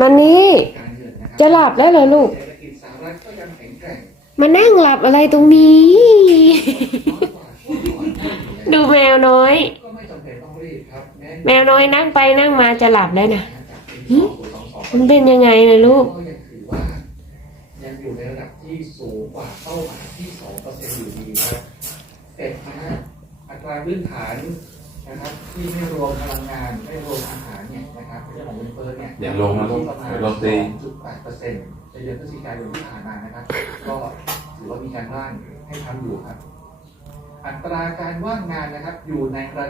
มานี่จะหลับแล้วเหรอลูกมานั่งหลับอะไรตรงนี้ ดูแมวน้อยแมวน้อยนั่งไปนั่งมาจะหลับแล้วนะมันเป็นยังไงนะลูกยังอยู่ในระดับที่สูงกว่าเป้าหมายที่ 2% อยู่ดีครับเต็มนะฮะอัตราพื้นฐานนะครับที่ไม่รวมพลังงานไม่รวมอาหารเนี่ยนะครับเรื่องของเงินเฟ้อเนี่ยอย่างลงมาประมาณ 2.8% ในเดือนพฤศจิกายนที่ผ่านมานะครับก็ถือว่ามีการร่างให้ทำอยู่ครับอัตราการว่างงานนะครับอยู่ในระ